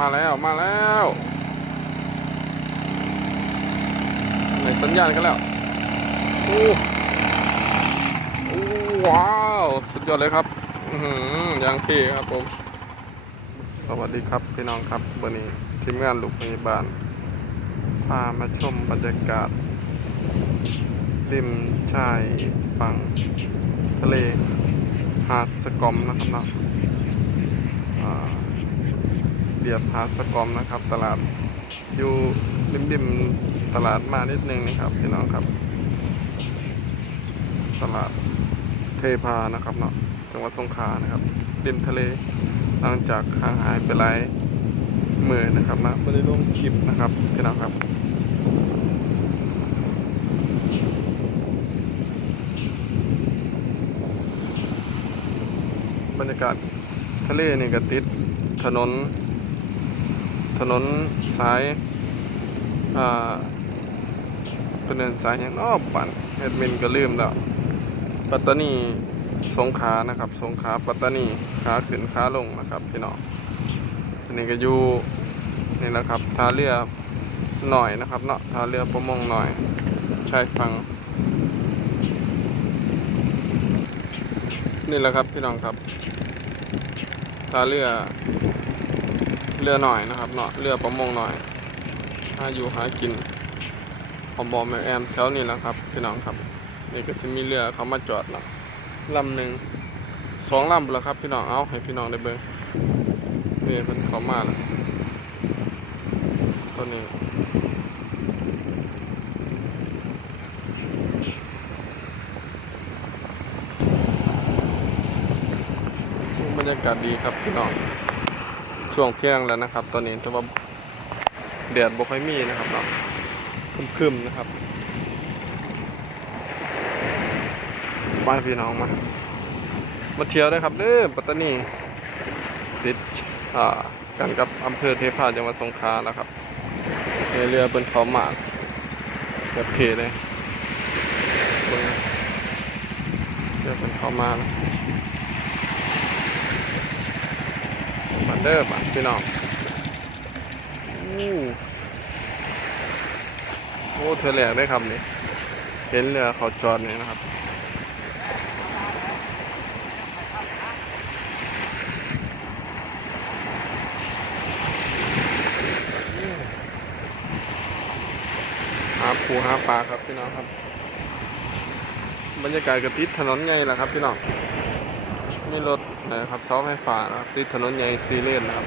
มาแล้วมาแล้วไหนสัญญาณกันแล้วโอ้โอ้ว้าว สุดยอดเลยครับอือหือยังพี่ครับผม สวัสดีครับพี่น้องครับวันนี้ทีมงานลูกพยาบาล พามาชมบรรยากาศ ริมชายฝั่งทะเลหาดสกอมนะครับเนาะ เบียบหาสกอมนะครับ ตลาดอยู่ริมริมๆตลาดมานิดนึงนะครับพี่น้องครับ ตลาดเทพานะครับเนาะจังหวัดสงขลานะครับริมทะเลหลังจากห่างหายไปหลายมือนะครับนะไม่ได้ลงคลิปนะครับพี่น้องครับบรรยากาศทะเลนี่ก็ติดถนน ถนนสายอ่าเป็นเนินสายอย่างนอกปั่นเอ็ดมินก็ลืมแล้ว ปัตตานีสงขานะครับ สงขาปัตตานีขาขึ้นขาลงนะครับพี่น้องอันนี้ก็อยู่นี่นะครับท่าเรือหน่อยนะครับเนาะท่าเรือประมงหน่อยชายฝั่งนี่แหละครับพี่น้องครับท่าเรือ เรือหน่อยนะครับเนาะเรือประมงหน่อยหาอยู่หากินผมบอกแม่แอมแถวนี้แหละครับพี่น้องครับนี่ก็จะมีเรือเขามาจอดเนาะลำหนึ่งสองลำแล้วครับ พี่น้องเอาให้พี่น้องได้เบิ่งนี่เพิ่นเขามาแล้วตัวนี้บรรยากาศดีครับพี่น้อง ช่วงเที่ยงแล้วนะครับ ตอนนี้แต่ว่าแดดบ่ค่อยมีนะครับเนาะคึมๆนะครับบ้านพี่น้องมา มาเที่ยวได้ครับเด้อปัตตานีติดอ่ากันกับอำเภอเทพาจังหวัดสงขลาแล้วครับในเรือเป็นเขาหมากแบบเพเลยเบิ่งนเรือเป็นเขามาแล้วมา เด้อบ้านพี่น้องโอ้เธอแหลกได้ครับนี่เห็นเรือเขาจอดนี่นะครับหาปูหาปลาครับพี่น้องครับ บรรยากาศกระติดถนนใหญ่ะครับพี่น้องมีรถ นะครับเสาไฟฟ้านะครับติดถนนใหญ่ซีเลนนะครับ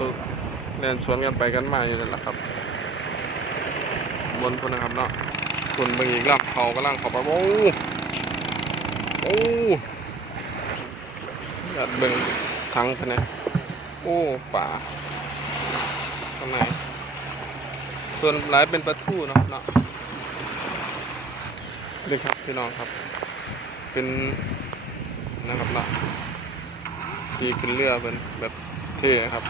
รถเล่นสวนกันไปกันมาอยู่นั่นแหละครับบนคนนะครับเนาะคนเบางอีกลับเขากำลังเขาไปโอ้โอ้ยากเบิ่งทั้งไปนะโอ้ป่าข้างในส่วนหลายเป็นปลาทูเนาะเนาะนี่ครับพี่น้องครับ เป็นนะครับเนาะ ที่ขึ้นเรือเป็นแบบเท่นะครับ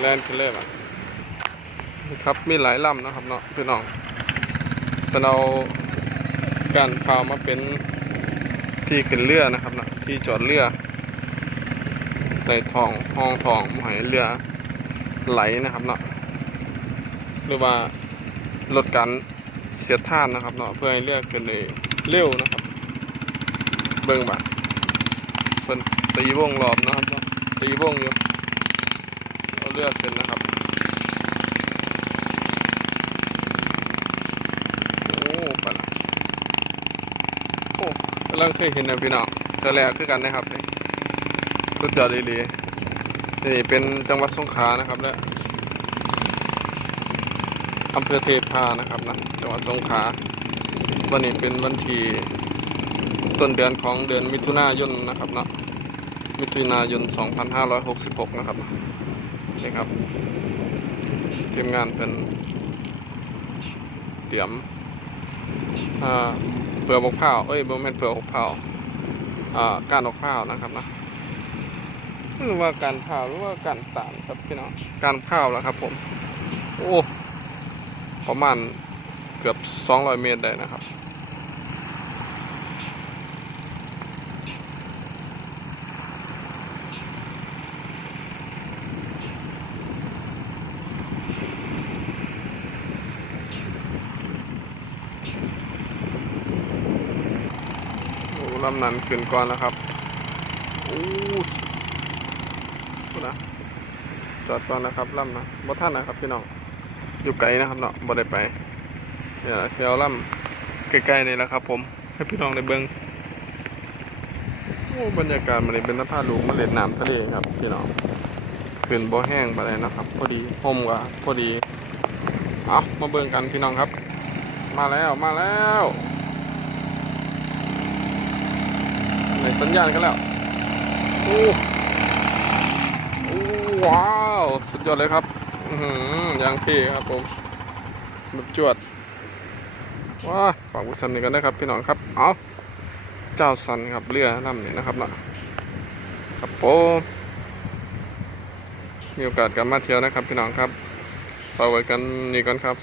แลนขึ้นเรืออะครับมีหลายลำนะครับเนาะพี่น้องแต่เราการพาวมาเป็นที่ขึ้นเรือนะครับเนาะที่จอดเรือในทองห้องทองหมายเรือไหลนะครับเนาะหรือว่าลดการเสียท่านนะครับเนาะเพื่อให้เลือขึ้นเลยเร็วนะครับ เบิ่งบ่ะเพิ่น ตีวงรอบนะครับตีวงอยู่เอาเลือกขึ้นนะครับโอ้ปะละโอ้กำลังเคยเห็นนะพี่น้องเจอแล้วคือกันนะครับนี่สุดยอดดีๆนี่เป็นจังหวัดสงขลานะครับแล้วอำเภอเทพานะครับนะจังหวัดสงขลาวันนี้เป็นวันที่ต้นเดือนของเดือนมิถุนายนนะครับเนาะ มิถุนายน 2566 นะครับนี่ครับทีมงานเป็นเตรียมเปลือกมะพร้าวเอ้ยบ่แม่นเปลือกมะพร้าวก้านมะพร้าวนะครับนะหรือว่าการเผาวหรือว่าการตานครับพี่น้องการเผาวแล้วครับ ผม โอ้ประมาณเกือบ 200 เมตรได้นะครับ ลำนั้นขึ้นก่อนนะครับโอ้พูดนะจอดก่อนนะครับลำนะบ่ท่านนะครับพี่น้องอยู่ไกลนะครับเนาะบ่ได้ไปเดี๋ยวเที่ยวลำใกล้ๆนี่แหละครับ ผมให้พี่น้องได้เบิ่งโอ้บรรยากาศมันเลยเป็นน้ำผ้าลูกมาเล่นน้ำทะเลครับพี่น้องขึ้นบ่แห้งบ่ได้นะครับ พอดีห่มก็พอดีเอามาเบิ่งกันพี่น้องครับ มาแล้วมาแล้ว ในสัญญาณกันแล้วโอ้โอ้ว้าว สุดยอดเลยครับอือย่างพี่ครับผมแบบจวดว้าฝากผู้ชมดีกันนะครับพี่น้องครับ เอาเจ้าสันครับเรือลำนี้นะครับนะครับผมมีโอกาสกลับมาเที่ยวนะครับพี่น้องครับฝาไว้กันนี่กันครับ